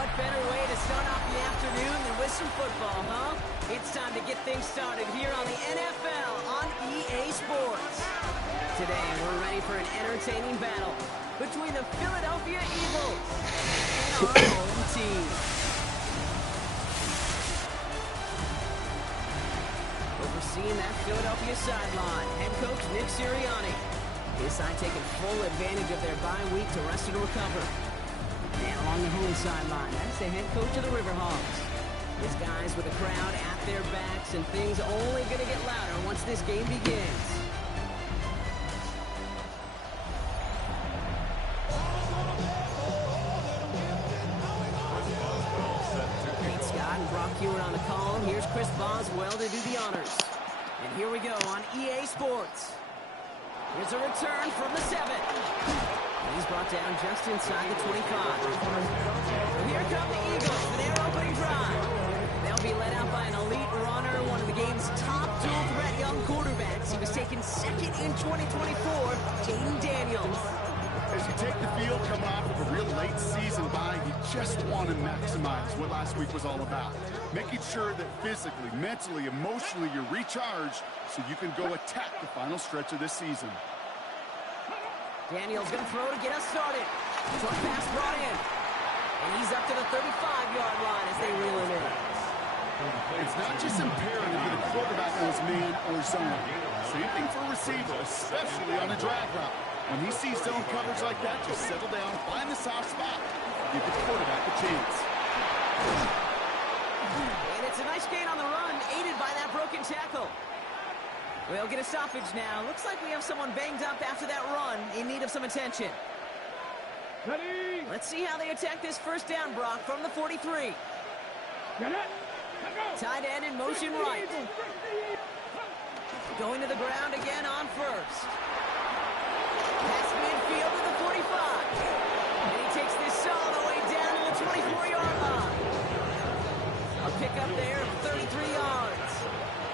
What better way to start off the afternoon than with some football, huh? It's time to get things started here on the NFL on EA Sports. Today, we're ready for an entertaining battle between the Philadelphia Eagles and our home team. Overseeing that Philadelphia sideline, head coach Nick Sirianni. His side taking full advantage of their bye week to rest and recover. And along the home sideline, that's the head coach of the River Hogs. His guys with the crowd at their backs, and things only going to get louder once this game begins. Pete Scott and Brock Hewitt on the call. Here's Chris Boswell to do the honors. And here we go on EA Sports. Here's a return from the 7. He's brought down just inside the 25. So here come the Eagles for their opening drive. They'll be led out by an elite runner, one of the game's top dual-threat young quarterbacks. He was taken second in 2024, Jaden Daniels. As you take the field, coming off of a real late season bye, you just want to maximize what last week was all about. Making sure that physically, mentally, emotionally, you're recharged so you can go attack the final stretch of this season. Daniels going to throw to get us started. Short pass brought in. And he's up to the 35-yard line as they reel him in. It's not just imperative that a quarterback knows man or zone. Same thing for a receiver, especially on a drag route. When he sees zone coverage like that, just settle down, find the soft spot, give the quarterback a chance. And it's a nice gain on the run, aided by that broken tackle. We'll get a stoppage now. Looks like we have someone banged up after that run, in need of some attention. Ready. Let's see how they attack this first down, Brock, from the 43. Get it. Tight end in motion right. Going to the ground again on first. Past midfield to the 45. And he takes this all the way down to the 24-yard line. A pickup there of 33 yards.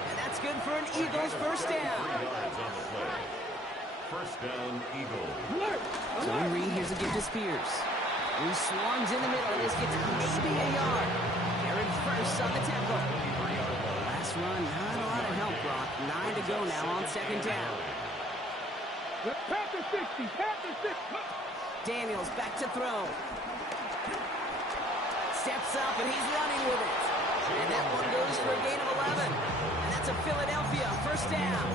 And that's good for an Eagles first down. First down, Eagles. Zoe Reed, here's a give to Spears. He swarms in the middle, and this gets maybe a yard. Aaron first on the tackle. Last run, not a lot of help, Brock. 9 to go now on second down. Panther 60, Panther 60. Daniels back to throw. Steps up, and he's running with it. And that one goes for a gain of 11. And that's a Philadelphia first down.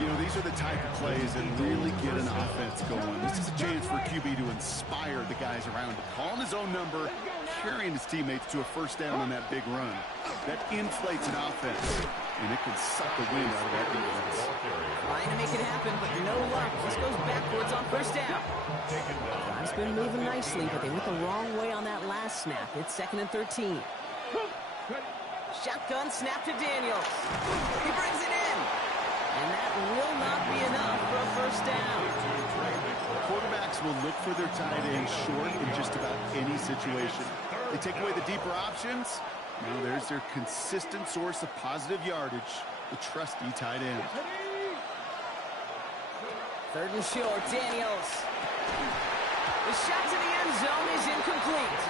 You know, these are the type of plays that really get an offense going. This is a chance for QB to inspire the guys around him. Calling his own number, carrying his teammates to a first down on that big run. That inflates an offense, and it can suck the wind out of that defense. Trying to make it happen, but no luck. This goes backwards on first down. Drive's been moving nicely, but they went the wrong way on that last snap. It's 2nd and 13. Shotgun snap to Daniels. He brings it in. And that will not be enough for a first down. Quarterbacks will look for their tight end short in just about any situation. They take away the deeper options. Now there's their consistent source of positive yardage, the trusty tight end. 3rd and short, Daniels. The shot to the end zone is incomplete.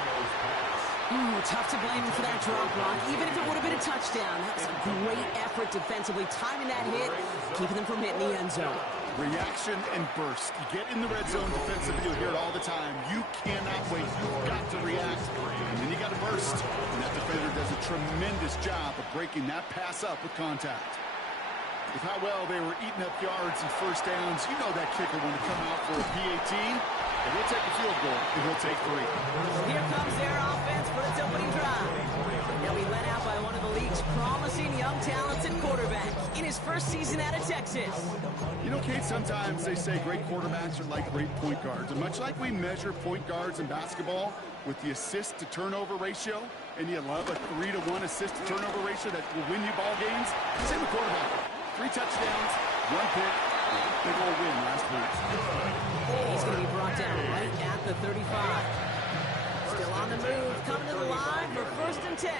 Tough to blame him for that drop, Brock. Even if it would have been a touchdown, that was a great effort defensively, timing that hit, keeping them from hitting the end zone. Reaction and burst. You get in the red zone defensively, you'll hear it all the time. You cannot wait. You've got to react. And then you got to burst. And that defender does a tremendous job of breaking that pass up with contact. With how well they were eating up yards and first downs, you know that kicker when to come out for a PAT. And he'll take a field goal, and he'll take 3. Here comes their offense for its opening drive. They'll be led out by one of the league's promising young talents and quarterback in his first season out of Texas. You know, Kate, sometimes they say great quarterbacks are like great point guards. And much like we measure point guards in basketball with the assist-to-turnover ratio, and you love a 3-to-1 assist-to-turnover ratio that will win you ball games, same with quarterback. 3 touchdowns, 1 pick, big old win last week. He's going to be brought down right at the 35. Still on the move, coming to the line for 1st and 10.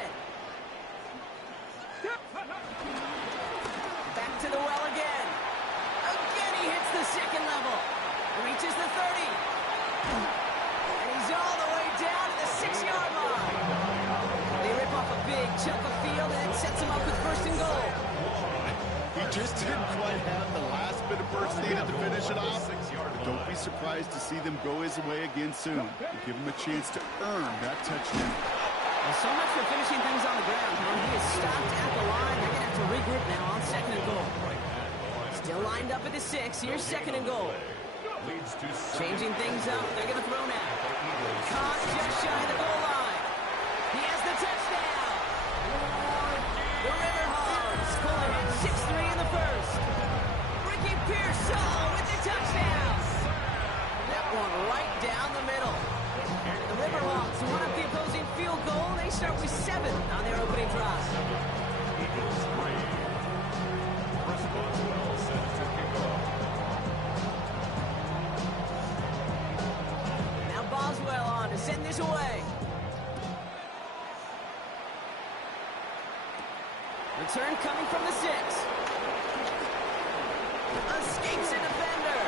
Back to the well again. Again he hits the 2nd level. Reaches the 30. And he's all the way down to the 6-yard big chunk of field, and it sets him up with first and goal. He just didn't quite have the last bit of burst needed to finish it off. But don't be surprised to see them go his way again soon. And give him a chance to earn that touchdown. Well, so much for finishing things on the ground. When he is stopped at the line, they're going to have to regroup now on second and goal. Still lined up at the 6. Here's second and goal. Changing things up. They're going to throw now. Caught just shy of the goal line. He has the touchdown. The River Hogs pull ahead 6-3 in the first. Ricky Pearsall with the touchdown. That one right down the middle. The River Hogs one up the opposing field goal. They start with 7 on their opening drive. Now Boswell on to send this away. Return coming from the 6. Escapes a defender.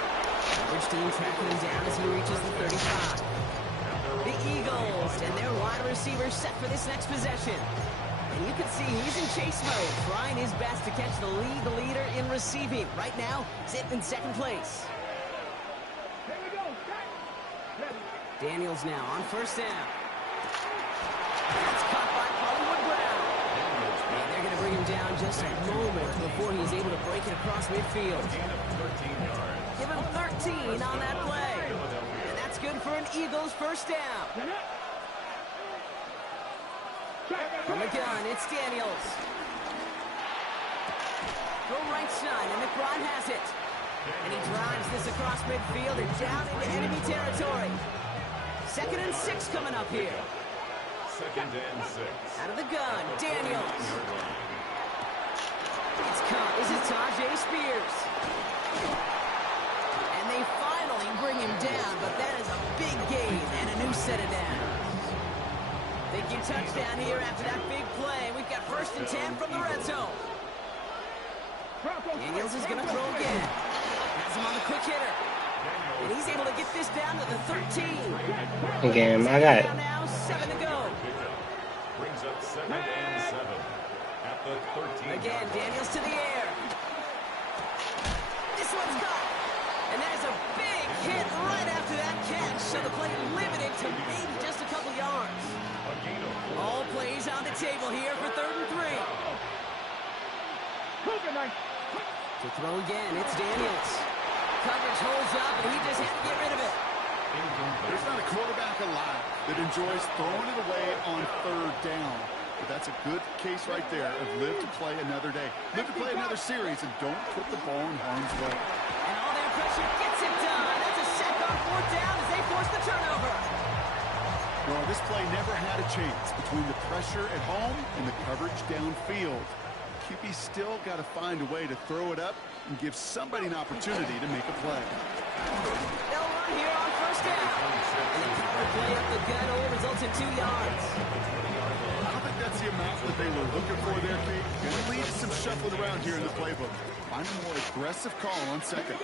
Coverage team tracking him down as he reaches the 35. The Eagles and their wide receiver set for this next possession. And you can see he's in chase mode, trying his best to catch the league leader in receiving. Right now, sitting in second place. Here we go. Ready. Daniels now on first down. That's caught by Hollywood Brown. And they're going to bring him down just a moment before he's able to break it across midfield. Give him 13 on that play. And that's good for an Eagles first down. From the gun, it's Daniels. Go right side, and McBride has it. And he drives this across midfield and down into enemy territory. 2nd and 6 coming up here. 2nd and 6. Out of the gun, Daniels. It's caught. This is Tajay Spears. And they finally bring him down, but that is a big gain and a new set of downs. Thinking touchdown here after that big play. We've got 1st and 10 from the red zone. Daniels is going to throw again. Has him on the quick hitter. And he's able to get this down to the 13. Again, I got it. Now 7 to go. Brings up 2nd and 7 at the 13. Again, Daniels to the air. This one's caught. And there's a big hit right after that catch. So the play limited to maybe just a couple yards. All plays on the table here for 3rd and 3. To throw again, it's Daniels. Coverage holds up, and he just had to get rid of it. There's not a quarterback alive that enjoys throwing it away on 3rd down. But that's a good case right there of live to play another day. Live to play another series, and don't put the ball in harm's way. And all their pressure gets it done. That's a sack on 4th down as they force the turnover. Well, this play never had a chance between the pressure at home and the coverage downfield. QB's still got to find a way to throw it up and give somebody an opportunity to make a play. They'll run here on 1st down. And the power play up the gut only results in 2 yards. I don't think that's the amount that they were looking for there, Kate. Going to leave some shuffling around here in the playbook. Find a more aggressive call on 2nd.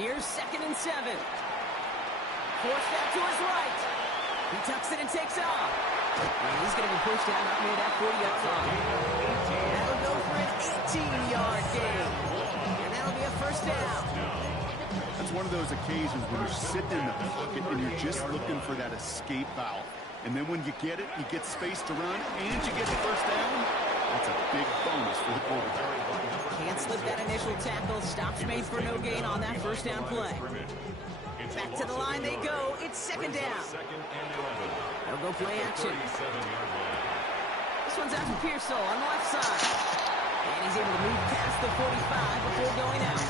Here's 2nd and 7. Forced out to his right. He tucks it and takes off. And he's going to be pushed down up near that 40-yard line. That'll go for an 18-yard gain. And that'll be a 1st down. That's one of those occasions when you're sitting in the pocket and you're just looking for that escape valve. And then when you get it, you get space to run, and you get the 1st down. That's a big bonus for the quarterback. Can't slip that initial tackle. Stops made for no gain on that 1st down play. Back to the line they go. It's 2nd down. They'll go play action. This one's out to Pearsall on the left side. And he's able to move past the 45 before going out.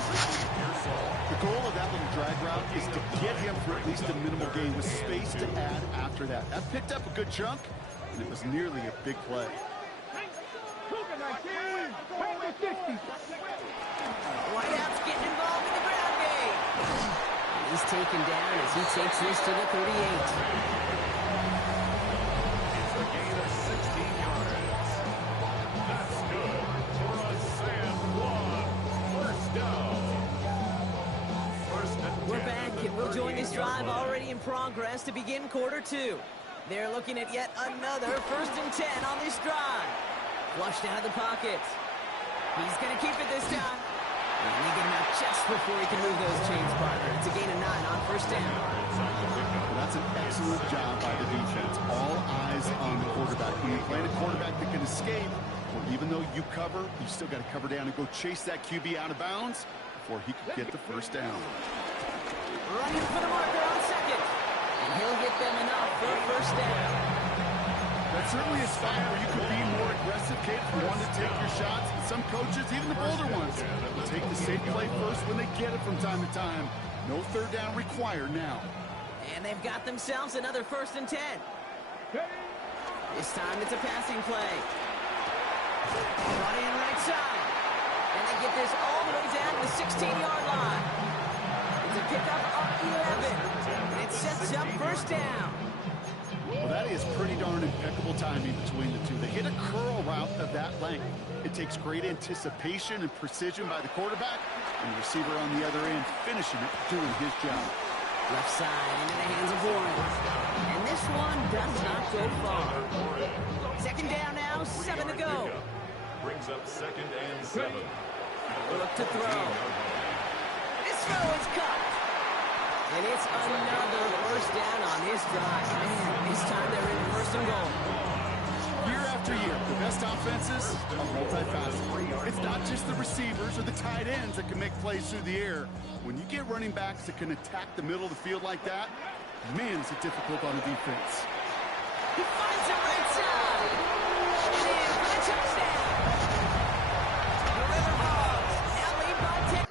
The goal of that little drag route is to get him for at least a minimal gain with space to add after that. That picked up a good chunk, and it was nearly a big play. Whiteout's getting involved in the ground game. He's taken down as he takes this to the 38. It's a gain of 16 yards. That's good for a San Juan 1st down. We're back, and we'll join this drive already in progress to begin quarter 2. They're looking at yet another 1st and 10 on this drive. Flushed out of the pocket. He's going to keep it this time. And they get him out just before he can move those chains, Parker. It's a gain of 9 on 1st down. Well, that's an excellent job by the defense. All eyes on the quarterback. When you're playing a quarterback that can escape, well, even though you cover, you still got to cover down and go chase that QB out of bounds before he can get the 1st down. Running for the marker on 2nd. And he'll get them enough for a 1st down. That certainly is fine where you could be more aggressive, kid, if you want to take your shots. Some coaches, even the bolder ones, will take the safe play first when they get it from time to time. No 3rd down required now. And they've got themselves another 1st and 10. This time it's a passing play. Brought in right side. And they get this all the way down to the 16-yard line. It's a pickup of 11. And it sets up 1st down. Well, that is pretty darn impeccable timing between the two. They hit a curl route of that length. It takes great anticipation and precision by the quarterback, and the receiver on the other end finishing it, doing his job. Left side into the hands of Warren. And this one does not go far. 2nd down now, 7 to go. Brings up 2nd and 7. Look to throw. This throw is cut. And it's another 1st down on this drive. Man, this time they're in 1st and goal. Year after year, the best offenses are multifaceted. It's not just the receivers or the tight ends that can make plays through the air. When you get running backs that can attack the middle of the field like that, man, is it difficult on a defense. He finds it right side. And in for the touchdown. The River Hogs now lead by 10.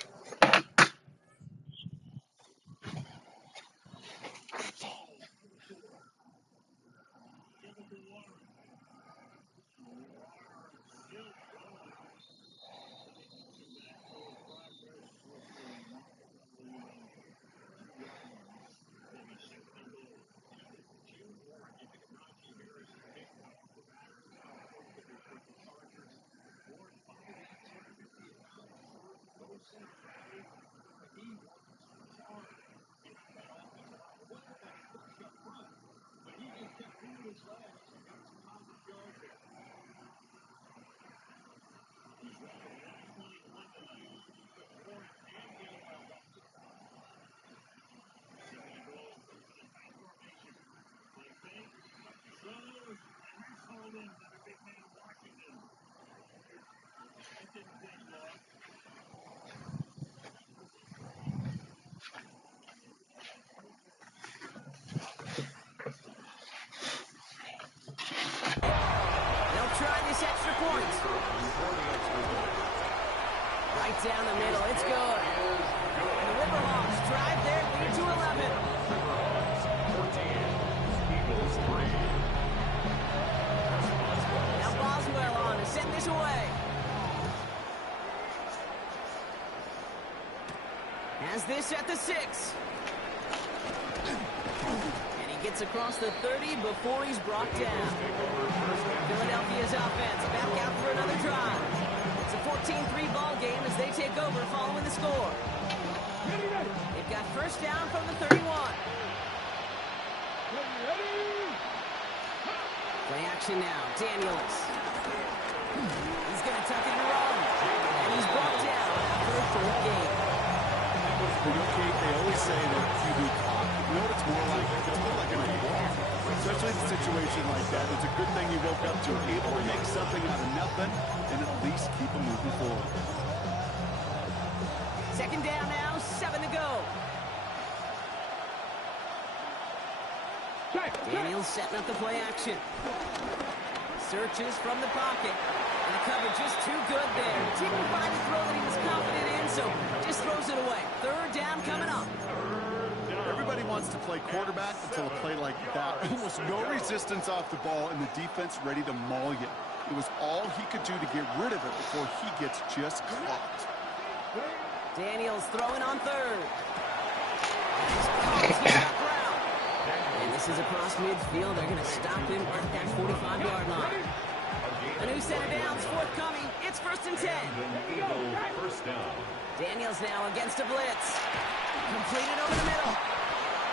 Try this extra point. Right down the middle. It's good. And the River Hogs drive their lead to 11. 14, Eagles 3. Now Boswell on to send this away. Has this at the 6. Gets across the 30 before he's brought down. Philadelphia's offense back out for another drive. It's a 14-3 ball game as they take over following the score. They've got 1st down from the 31. Play action now. Daniels. He's going to tuck it and run. And he's brought down after a 3rd game. They always say that QB clock. You know what it's more like? It's more like an walk. Especially in a situation like that. It's a good thing you woke up to it. Able to make something out of nothing and at least keep them moving forward. 2nd down now, 7 to go. Daniels setting up the play action. Searches from the pocket. And the coverage just too good there. Didn't find the throw that he was confident in, so just throws it away. 3rd down coming up. Everybody wants to play quarterback until a play like that. Almost no resistance off the ball and the defense ready to maul you. It was all he could do to get rid of it before he gets just caught. Daniels throwing on 3rd. He's got ground. And this is across midfield. They're going to stop him at that 45-yard line. A new set of downs forthcoming. It's 1st and 10. First down. Daniels now against a blitz. Completed over the middle.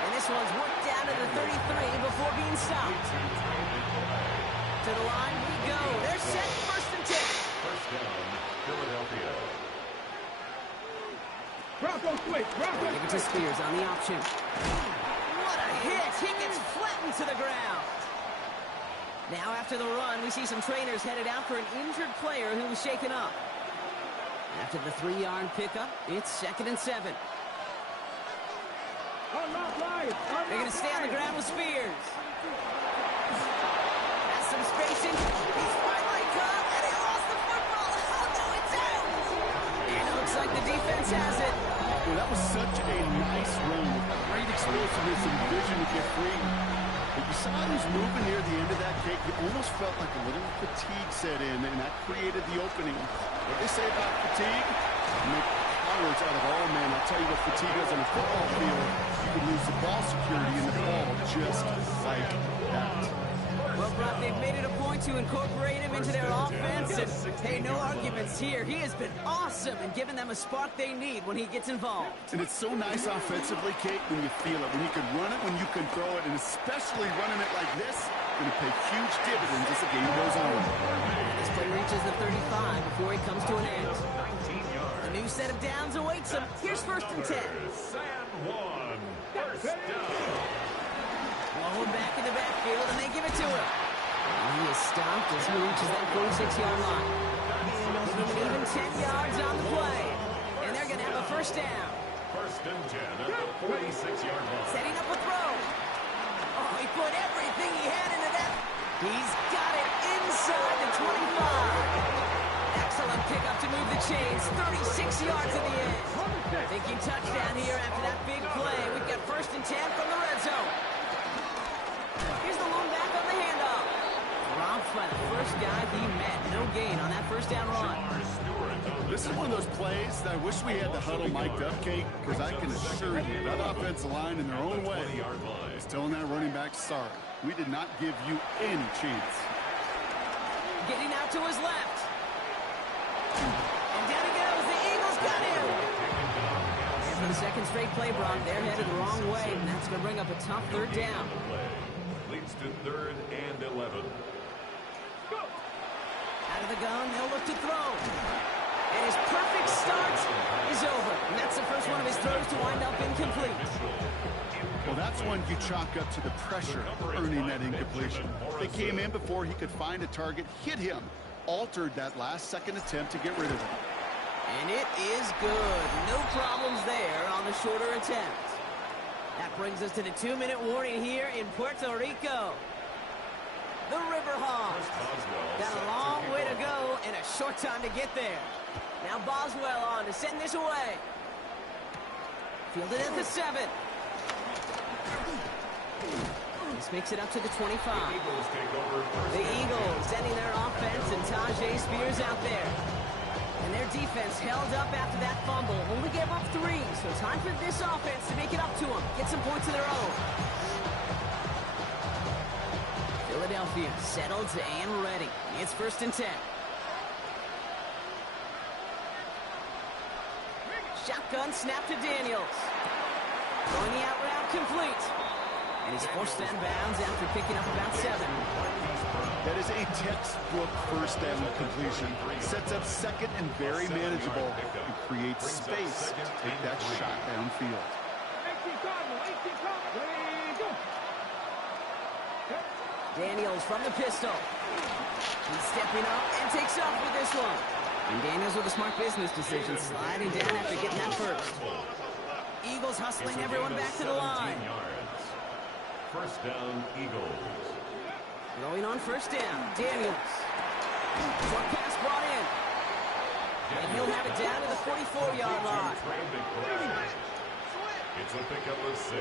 And this one's worked down to the 33 before being stopped. To the line we go. They're set, 1st and 10. First down, Philadelphia. Bronco switch. Bronco Give it to Spears on the option. What a hit! He gets flattened to the ground. Now after the run, we see some trainers headed out for an injured player who was shaken up. After the 3-yard pickup, it's 2nd and 7. They're going to stay on the ground with Spears. Has some spacing. He's finally caught, and he lost the football. Oh, no, it's out. And it looks like the defense has it. Well, that was such a nice run with great explosiveness and vision to get free. But you saw he was moving near the end of that kick. You almost felt like a little fatigue set in, and that created the opening. What they say about fatigue? Make cowards out of all men. I'll tell you what fatigue does on a football field. You can lose the ball security in the ball just like that. Well, Brock, they've made it a point to incorporate him into their offense, and hey, no arguments here. He has been awesome and given them a spark they need when he gets involved. And it's so nice offensively, Kate, when you feel it, when you can run it, when you can throw it, and especially running it like this, going to pay huge dividends as the game goes on. This play reaches the 35 before he comes to an end. A new set of downs awaits him. Here's 1st and 10. San Juan. First down. Blown back in the backfield, and they give it to him. And he is stopped as he reaches that 46-yard line. Even 10 yards on the play. And they're going to have a 1st down. 1st and 10 at the 46-yard line. Setting up a throw. Oh, he put everything he had into that. He's got it inside the 25. Excellent pickup to move the chains. 36 yards in the end. Thinking touchdown here after that big play. We've got 1st and 10 from the red zone. Here's the lone back on the handoff. Dropped by the first guy he met. No gain on that 1st down run. This is one of those plays that I wish we had the huddle mic'd up, Kate, because I can assure you that offensive line in their own way is telling that running back, sorry, we did not give you any chance. Getting out to his left. And down he goes. The Eagles got him. And for the 2nd straight play, Brock, they're headed the wrong way, and that's going to bring up a tough 3rd down. Leads to 3rd and 11. Out of the gun, they'll look to throw. And his perfect start is over. And that's the first one of his throws to wind up incomplete. Well, that's one you chalk up to the pressure earning that incompletion. They came in before he could find a target, hit him, altered that last-second attempt to get rid of it. And it is good. No problems there on the shorter attempt. That brings us to the 2-minute warning here in Puerto Rico. The River Hogs got a long way to go and a short time to get there. Now Boswell on to send this away. Fielded at the 7. This makes it up to the 25. The Eagles sending their offense and Tajay Spears out there. And their defense held up after that fumble. Only gave up 3, so time for this offense to make it up to them. Get some points of their own. Philadelphia settled and ready. It's 1st and 10. Shotgun snap to Daniels. Throwing the out route complete. And he's forced out of bounds after picking up about 7. That is a textbook 1st down completion. Sets up 2nd and very manageable and creates space to take that shot downfield. Daniels from the pistol. He's stepping up and takes off with this one. And Daniels with a smart business decision, sliding down after getting that 1st. Eagles hustling everyone back to the line. 1st down, Eagles. Throwing on 1st down, Daniels. Short pass brought in. And he'll have it down to the 44-yard line. It's a pickup of 6.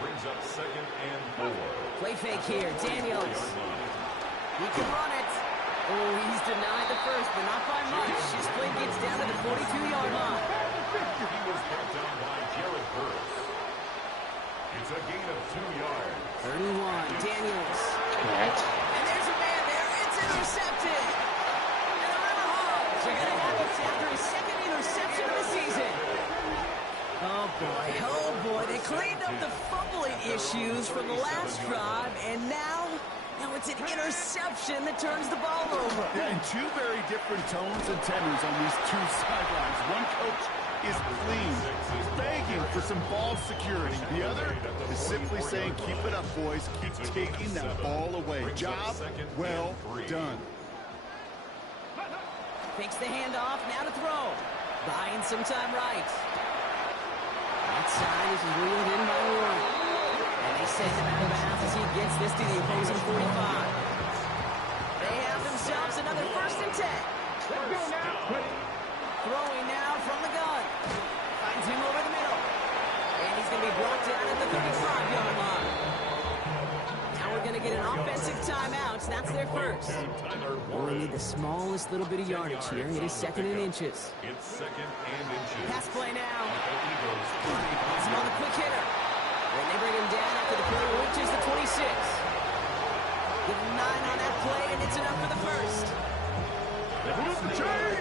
Brings up 2nd and 4. Play fake here, Daniels. He can run it. Oh, he's denied the 1st, but not by much. His play gets down to the 42-yard line. He was brought down by Garrett Burks. It's a gain of 2 yards. 3rd and 1, Daniels. What? And there's a man there. It's intercepted. And the River Hogs are going to have it after his 2nd interception of the season. Oh boy, they cleaned up the fumbling issues from the last drive, and now it's an interception that turns the ball over. Yeah, and two very different tones and tenors on these two sidelines. One coach is pleased, begging for some ball security. The other is simply saying, keep it up, boys. Keep taking that ball away. Job well done. Takes the handoff, now to throw. Buying some time right. Outside, this is reeled in by Warren. And they send him out of bounds as he gets this to the opposing 45. They have themselves another 1st and 10. Let's go now. Throwing now from the gun. Finds him over the middle. And he's going to be brought down at the 35-yard line. Now we're going to get an offensive timeout. So that's their first. We need the smallest little bit of yardage here. It is 2nd and inches. It's 2nd and inches. Pass play now. It's another quick hitter. And they bring him down after the play reaches the 26. Give him 9 on that play, and it's enough for the first. Move the chain!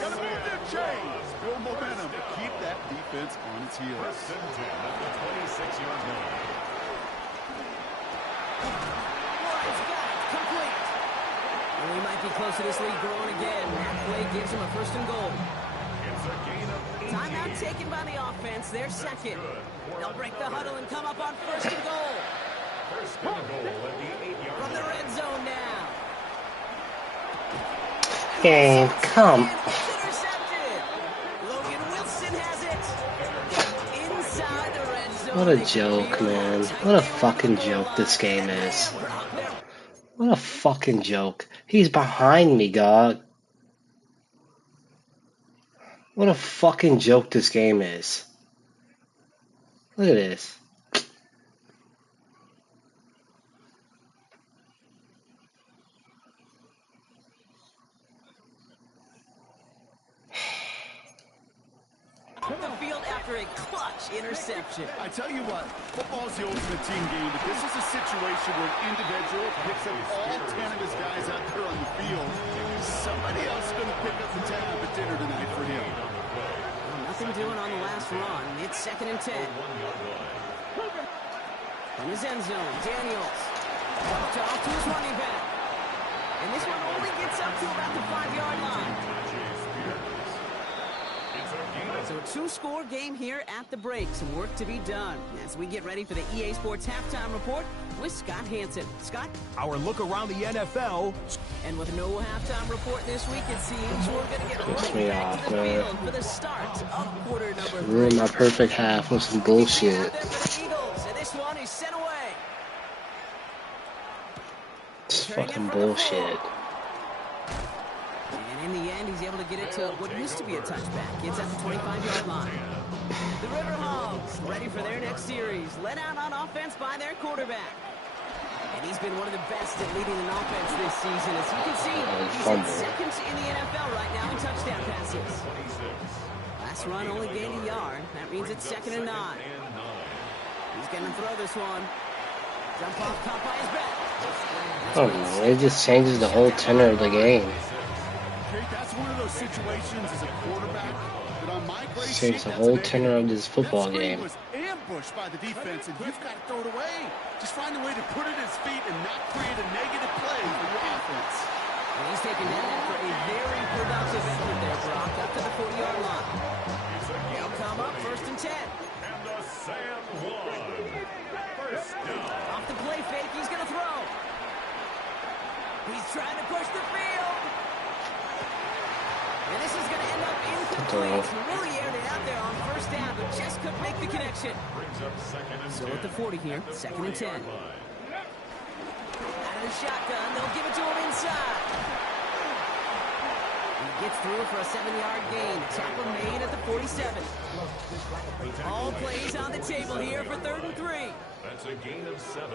Gotta move them chains! Build momentum to keep that defense on its heels. 1st and 10 at the 26-yard line. Warren's got it. Complete. And we might be close to this lead growing again. That play gives him a 1st and goal. It's a gain of 18. Timeout taken by the offense. They're second. They'll break the huddle and come up on 1st and goal. 1st and goal at the 8-yard From the line. red zone now. Game, come. It's intercepted. Logan Wilson has it. Inside the red zone. What a joke, man. What a fucking joke this game is. What a fucking joke. He's behind me, dog. What a fucking joke this game is. Look at this. The field after a clutch interception. I tell you what, football's the ultimate team game, but this is a situation where an individual picks up all 10 of his guys out there on the field. Somebody else is going to pick up the tab at dinner tonight for him. Well, nothing doing on the last run. It's 2nd and 10. From his end zone, Daniels. Dumped off to his running back. And this one only gets up to about the 5-yard line. So a 2-score game here at the break. Some work to be done as we get ready for the EA Sports Halftime Report with Scott Hansen. Scott? Our look around the NFL. And with no halftime report this week, it seems we're going to get right me back off, to the man. field for the start of quarter number 3. Ruined my perfect half with some bullshit. And this one is sent away. It's fucking bullshit. And in the end, he's able to get it to what used to be a touchback. It's at the 25-yard line. The River Hogs ready for their next series. Led out on offense by their quarterback. And he's been one of the best at leading an offense this season. As you can see, he's in second in the NFL right now in touchdown passes. Last run only gained a yard. That means it's 2nd and 9. He's going to throw this one. Jump off, caught by his back. Oh no, it just changes the whole tenor of the game. That's one of those situations as a quarterback that on my grade sheet, Changes the whole tenor of this football that game. was ambushed by the defense, and you've got to throw it away. Just find a way to put it at his feet and not create a negative play for your offense. And he's taken down after a very productive effort there, Brock, up to the 40-yard line. They'll come up 1st and 10. And the San Juan. 1st down. Off the play fake, he's going to throw. He's trying to push the field. And this is going to end up incomplete. He really aired it out there on 1st down, but just couldn't make the connection. Brings up 2nd and 10. So at the 40 here, 2nd and 10. Out of the shotgun, they'll give it to him inside. He gets through for a 7-yard gain. Tackle made at the 47. All plays on the table here for 3rd and 3. That's a gain of 7.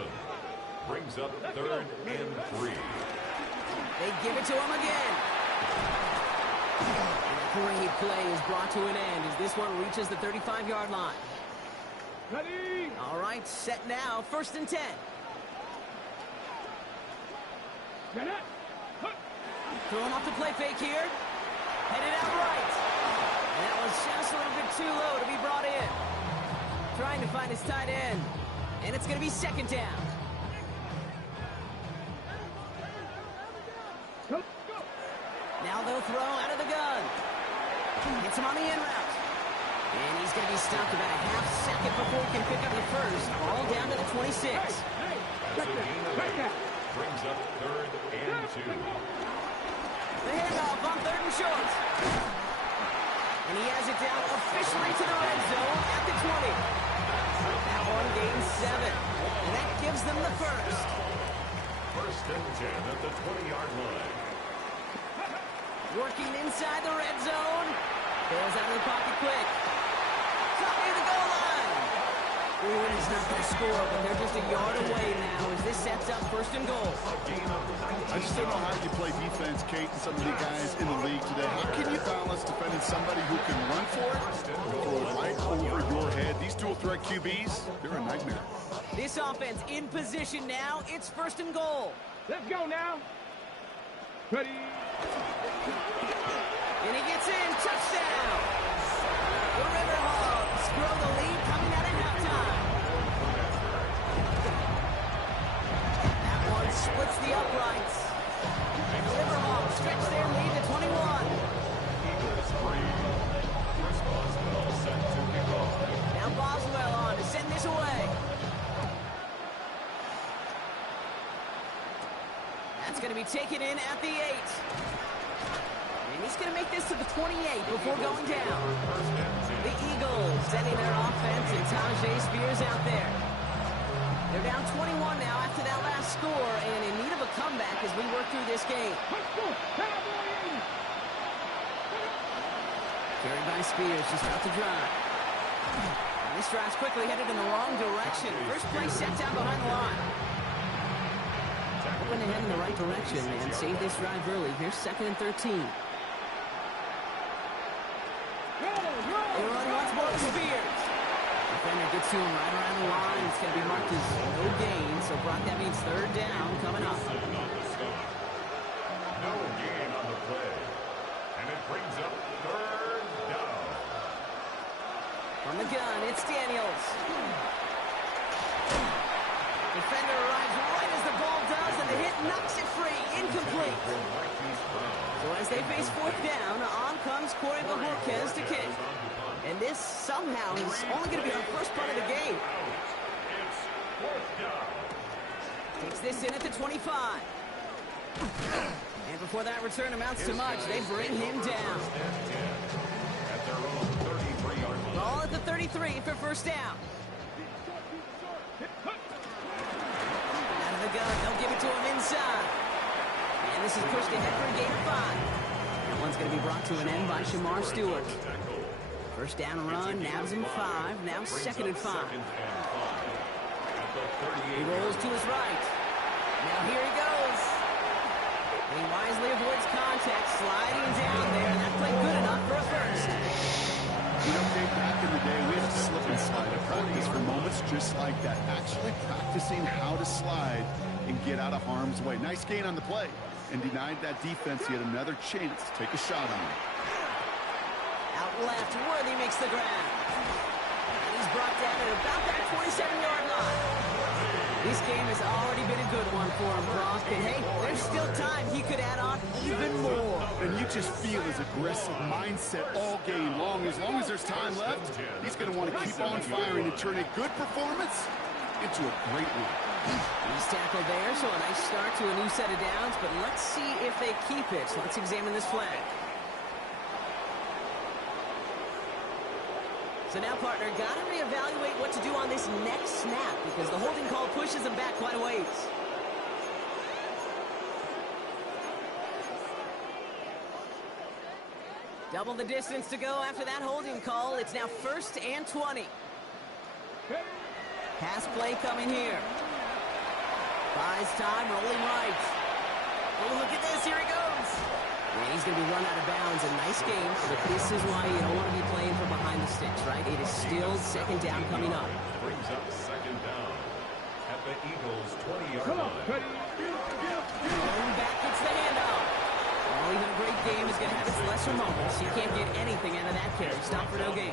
Brings up 3rd and 3. They give it to him again. And a great play is brought to an end as this one reaches the 35-yard line. Ready? All right, set now. 1st and 10. Get it. Throwing off the play fake here. Headed out right. And that was just a little bit too low to be brought in. trying to find his tight end. And it's going to be second down. Now they'll throw out of the gun. Gets him on the in route. And he's going to be stopped about a half second before he can pick up the first. All down to the 26. Brings up 3rd and 2. The handoff on 3rd and short. And he has it down officially to the red zone at the 20. That one gains 7. And that gives them the first. 1st and 10 at the 20-yard line. Working inside the red zone. Bails out of the pocket quick. Top near the goal line. Ooh, and he's not going to score, but they're just a yard away now as this sets up 1st and goal. I just don't know how you play defense, Kate, and some of the guys in the league today. How can you balance defending somebody who can run for it and throw it right over your head? These dual threat QBs, they're a nightmare. This offense in position now. It's 1st and goal. Let's go now. Ready. And he gets in. Touchdown. The River Hogs grow the lead coming out of halftime. That one splits the uprights. And the River Hogs stretch their lead to 21. Eagles 3. Chris Boswell set to kick off. Now Boswell on to send this away. That's going to be taken in at the 8. And he's going to make this to the 28 before going down. The Eagles sending their offense and Tajay Spears out there. They're down 21 now after that last score and in need of a comeback as we work through this game. Carried by Spears, just out to drive. And this drive's quickly headed in the wrong direction. First play set down behind the line. Hoping to head in the right direction and save this drive early. Here's 2nd and 13. They run once more to Spears. Defender gets to him right around the line. It's going to be marked as no gain. So, Brock, that means 3rd down coming up. No gain on the play. And it brings up 3rd down. From the gun, it's Daniels. Defender arrives right as the ball does, and the hit knocks it free. Incomplete. So as they face 4th down, on comes Corey Bajorquez to kick. And this somehow is only going to be our first punt of the game. It's 4th down. Takes this in at the 25. And before that return amounts to much, they bring him down. At their own 33-yard line. Ball at the 33 for 1st down. Out of the gun, they'll give it to him inside. And this is pushed ahead for a gain of 5. That one's going to be brought to an end by Shamar Stewart. 1st down run, nabs him 5. Now 2nd and 5. He rolls to his right. Now here he goes. And he wisely avoids contact, sliding down there. And that played good enough for a first. You know, Dave, back in the day, we had to slip and slide at practice for moments just like that. Actually practicing how to slide and get out of harm's way. Nice gain on the play. And denied that defense yet another chance to take a shot on him. Out left, Worthy makes the grab. And he's brought down at about that 27-yard line. This game has already been a good one for him, Brock. And hey, there's still time he could add on even more. And you just feel his aggressive mindset all game long. As long as there's time left, he's going to want to keep on firing and turn a good performance into a great one. He's tackled there, so a nice start to a new set of downs. But let's see if they keep it. So let's examine this flag. So now, partner, got to reevaluate what to do on this next snap because the holding call pushes him back quite a ways. Double the distance to go after that holding call. It's now 1st and 20. Pass play coming here. Buys time, rolling right. Oh, look at this. Here he goes. And he's going to be run out of bounds. A nice game, but this is why you don't want to be playing from behind the sticks, right? It is still 2nd down coming up. Brings up 2nd down at the Eagles' 20-yard line. Going back, gets the handoff. Well, even a great game is going to have its lesser moments. You can't get anything out of that carry. Stop for no gain.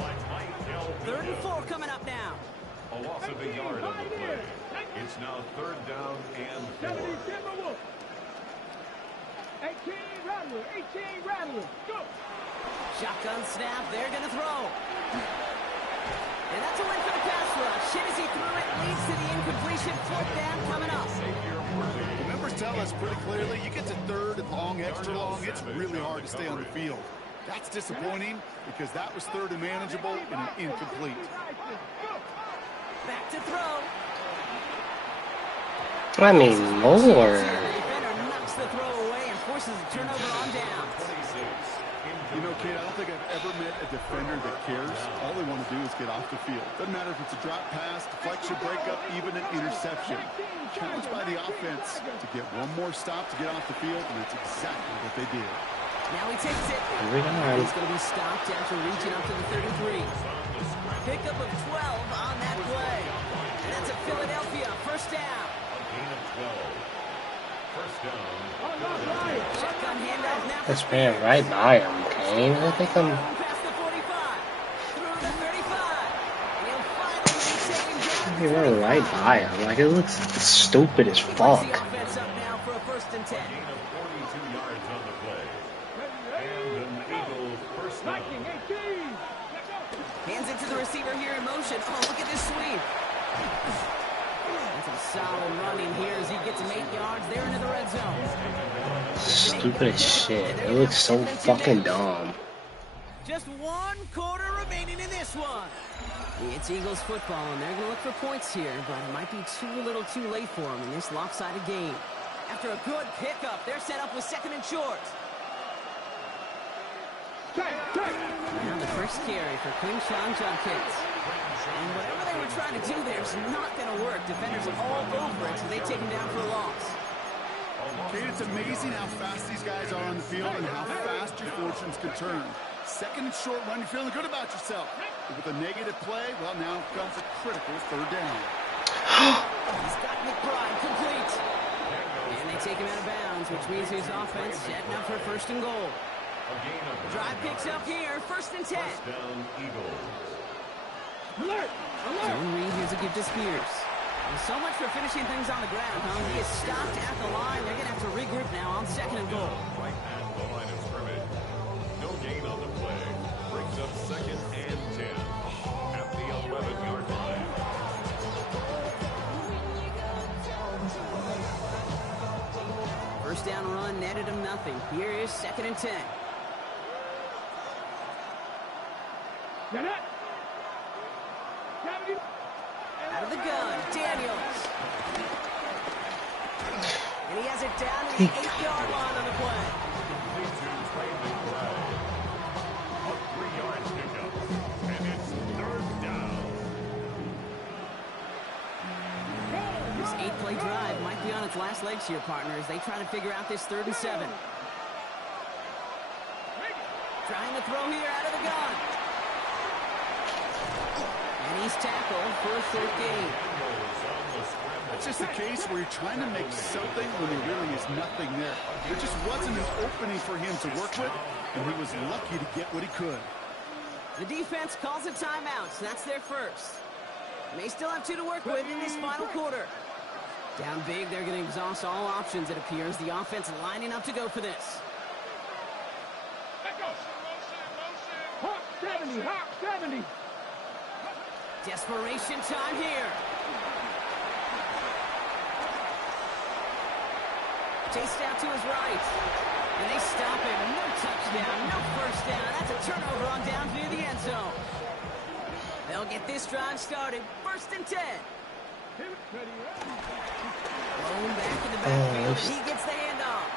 3rd and 4 coming up now. A loss of a yard on the play. It's now 3rd down and 4. 18 Rattler, 18 Rattler, go! Shotgun snap, they're going to throw. And that's a win for the pass rush. Shit as he threw it, leads to the incompletion. 4th down coming up. The numbers tell us pretty clearly, you get to 3rd and long, extra long, it's really hard to stay on the field. That's disappointing because that was 3rd and manageable and an incomplete. Back to throw. I mean, more. The defender knocks the throw away and forces a turnover on down. You know, Kate, I don't think I've ever met a defender that cares. All they want to do is get off the field. Doesn't matter if it's a drop pass, deflection, breakup, even an interception. Challenged by the offense to get one more stop to get off the field, and that's exactly what they did. Now he takes it. Every time. He's going to be stopped after reaching up to the 33. Pickup of 12 on that play. And that's a Philadelphia 1st down. Gain of 12. 1st down. Shotgun handoff now. Just ran right by him, Kane. I think I'm. Past the 45. Through the 35. And he'll finally be taken down. He ran right by him. Like, it looks stupid as fuck. The offense up now for a 1st and 10. Gain of 42 yards on the play. And an Eagles 1st down. Hands it to the receiver here in motion. Oh, look at this sweep. That's a solid running here as he gets him 8 yards there into the red zone. Stupid as shit. It looks so fucking dumb. Just 1 quarter remaining in this one. It's Eagles football, and they're going to look for points here, but it might be too little too late for them in this lopsided game. After a good pickup, they're set up with 2nd and short. Now the first carry for Quinshon Judkins. And whatever they were trying to do there is not going to work. Defenders are all over it, so they take him down for a loss. Kate, it's amazing how fast these guys are on the field and how fast your fortunes can turn. 2nd and short run, you're feeling good about yourself. But with a negative play, well, now comes a critical 3rd down. He's got McBride complete. And they take him out of bounds, which means his offense setting up for 1st and goal. Drive picks up here, 1st and 10. First down, Eagles. Joe Reed, here's a gift to Spears. And so much for finishing things on the ground, huh? He is stopped at the line. They're going to have to regroup now on 2nd and goal. Right at the line of scrimmage. No gain on the play. Brings up 2nd and 10. At the 11-yard line. First down run netted him nothing. Here is 2nd and 10. Out of the gun, Daniels. And he has it down to the 8-yard line on the play. A 3-yard pickup. And it's 3rd down. This 8-play drive might be on its last legs here, partners. They try to figure out this 3rd and 7. Trying to throw here out of the gun. And he's tackled for a 3rd gain. It's just a case where you're trying to make something when there really is nothing there. There just wasn't an opening for him to work with, and he was lucky to get what he could. The defense calls a timeout, so that's their first. They still have 2 to work with in this final quarter. Down big, they're going to exhaust all options, it appears. The offense lining up to go for this. Hawk 70, Hawk 70. Desperation time here. Chased out to his right. And they stop him. No touchdown, no 1st down. That's a turnover on downs near the end zone. They'll get this drive started. 1st and 10. Blown back in the backfield. He gets the handoff.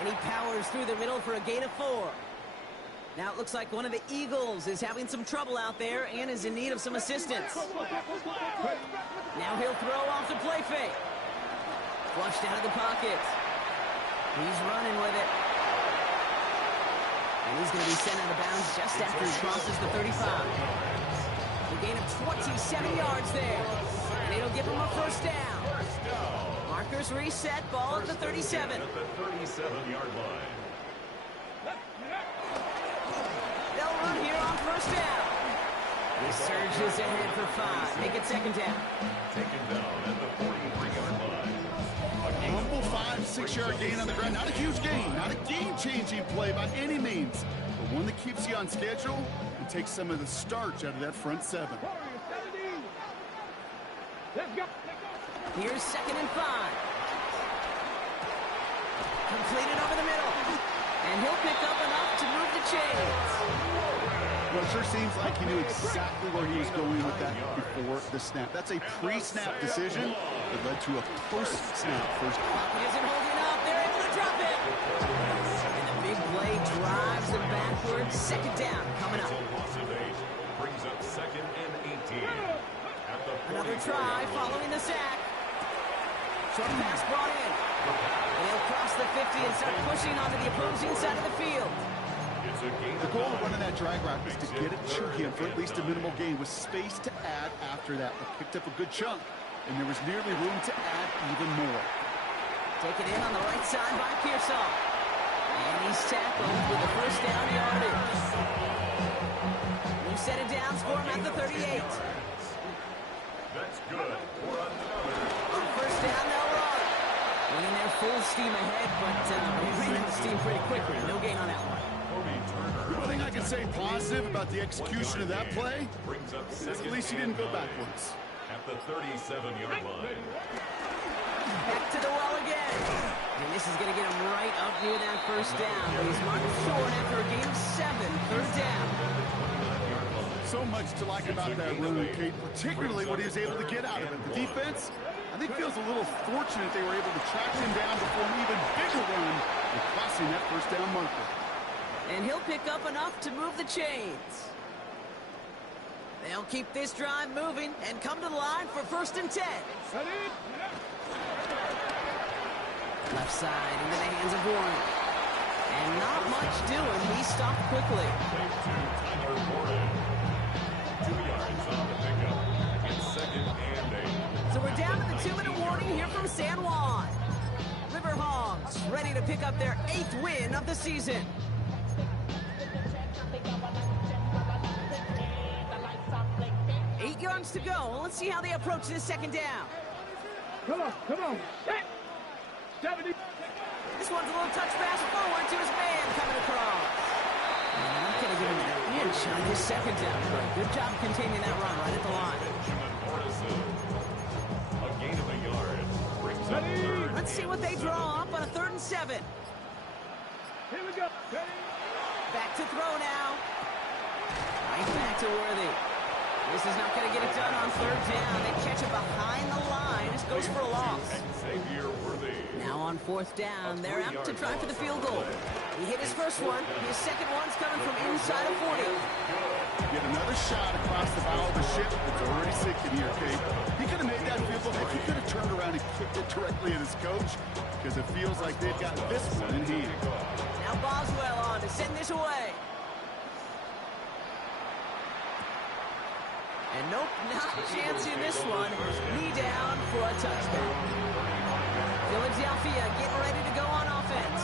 And he powers through the middle for a gain of 4. Now it looks like one of the Eagles is having some trouble out there and is in need of some assistance. Now he'll throw off the play fake. Flushed out of the pocket. He's running with it. And he's going to be sent out of bounds just after he crosses the 35. A gain of 27 yards there. And it'll give him a 1st down. Markers reset, ball at the 37. At the 37-yard line. They'll run here on 1st down. He surges ahead for 5. Make it second down. Taken down at the 43-yard line. Humble 5-6-yard gain on the ground. Not a huge gain, not a game-changing play by any means, but one that keeps you on schedule and takes some of the starch out of that front 7. Let's go. Here's second and 5. Completed over the middle. And he'll pick up enough to move the chains. Well, it sure seems like he knew exactly where he was going with that before the snap. That's a pre-snap decision that led to a post-snap first. He isn't holding up. They're able to drop it. And the big play drives them backwards. Second down coming up. Loss of 8 brings up second and 18. At the Another 44 try yard following the sack. Short pass brought in. And he'll cross the 50 and start pushing onto the opposing side of the field. It's a gain The of goal of 9. running that drag route was to get it to him for at least a minimal gain with space to add after that. But picked up a good chunk, and there was nearly room to add even more. Taken in on the right side by Pearsall. And he's tackled with the first down yardage. New set of downs for him at the 38. That's good for another. On first down, they'll run. Running their full steam ahead, but he ran out of steam pretty quickly. No gain on that one. The one thing I can say positive about the execution of that play Brings up is second at least he didn't go and 9 backwards. at the 37-yard line. Back to the well again. And this is going to get him right up near that first down. But he's marked short after a gain of 7. Third down. So much to like about that run, Kate, particularly what he was able to get out of it. The defense, I think, feels a little fortunate they were able to track him down before an even bigger run and crossing that first down marker. And he'll pick up enough to move the chains. They'll keep this drive moving and come to the line for first and 10. Left side into the hands of Warren. And not much doing. He stopped quickly. Tyler Warren. 2 yards on the pickup. It's second and 8. So we're down to the 2-minute warning here from San Juan. River Hogs ready to pick up their 8th win of the season. 8 yards to go. Let's see how they approach this second down. Come on. Set. 70. This one's a little touch pass forward to his man coming across. And they're not going to give him an inch on his second down play. Good job containing that run right at the line. Benjamin Morrison. A gain of a yard. Brings up third. Let's see what they draw up on a 3rd and 7. Here we go. Ready? Back to throw now. Right back to Worthy. This is not going to get it done on 3rd down. They catch it behind the line. This goes for a loss. Xavier Worthy. Now on 4th down, they're out to try for the field goal. He hit his first one. His second one's coming from inside of 40. Get another shot across the bow of the ship that's already sinking here, Kate. He could have made that field goal. He could have turned around and kicked it directly at his coach because it feels like they've got this one in hand. Now Boswell on to send this away. And nope, not chancing this one. Knee down for a touchdown. Philadelphia getting ready to go on offense.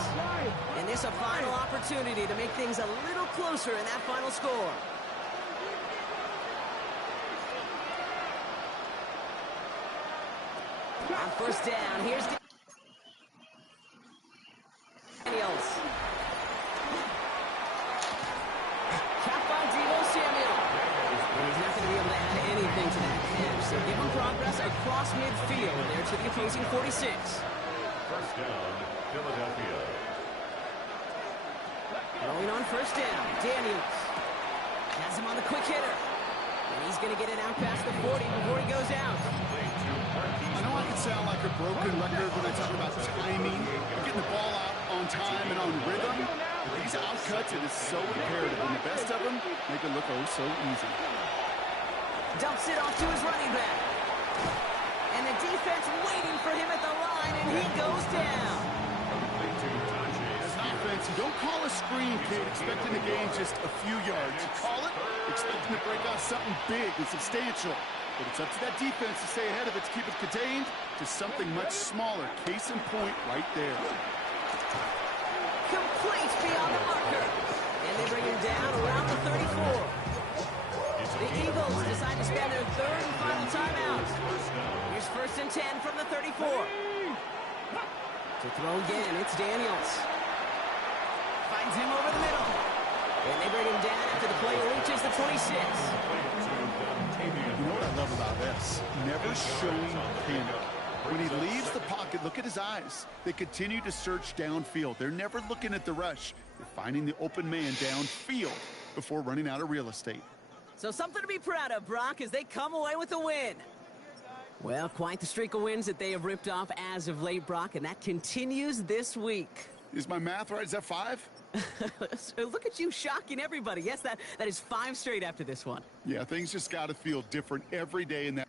And this a final opportunity to make things a little closer in that final score. On first down, here's Daniels. Capped by Deebo Samuel. And he's not going to be able to add anything to that catch. So give him progress across midfield there to the opposing 46. First down, Philadelphia. Rolling on first down, Daniels. Has him on the quick hitter. And he's going to get it out past the 40 before he goes out. I know I can sound like a broken record when I talk about timing, getting the ball out on time and on rhythm. But these outcuts, it is so imperative. And the best of them make it look oh so easy. Dumps it off to his running back. And the defense waiting for him at the line, and he goes down. As an offense, you don't call a screen, kid, expecting to gain just a few yards. You call it expecting to break out something big and substantial. But it's up to that defense to stay ahead of it, to keep it contained to something much smaller. Case in point right there. Complete beyond the marker. And they bring him down around the 34. It's a The Eagles decide to spend their third and final timeout. Here's 1st and 10 from the 34. To throw again, it's Daniels. Finds him over the middle. And they bring him down after the play reaches the 26. You know what I love about this? Never showing panic. When he leaves the pocket, look at his eyes. They continue to search downfield. They're never looking at the rush. They're finding the open man downfield before running out of real estate. So something to be proud of, Brock, as they come away with a win. Well, quite the streak of wins that they have ripped off as of late, Brock, and that continues this week. Is my math right? Is that 5? Look at you shocking everybody. Yes, that is 5 straight after this one. Yeah, things just got to feel different every day in that.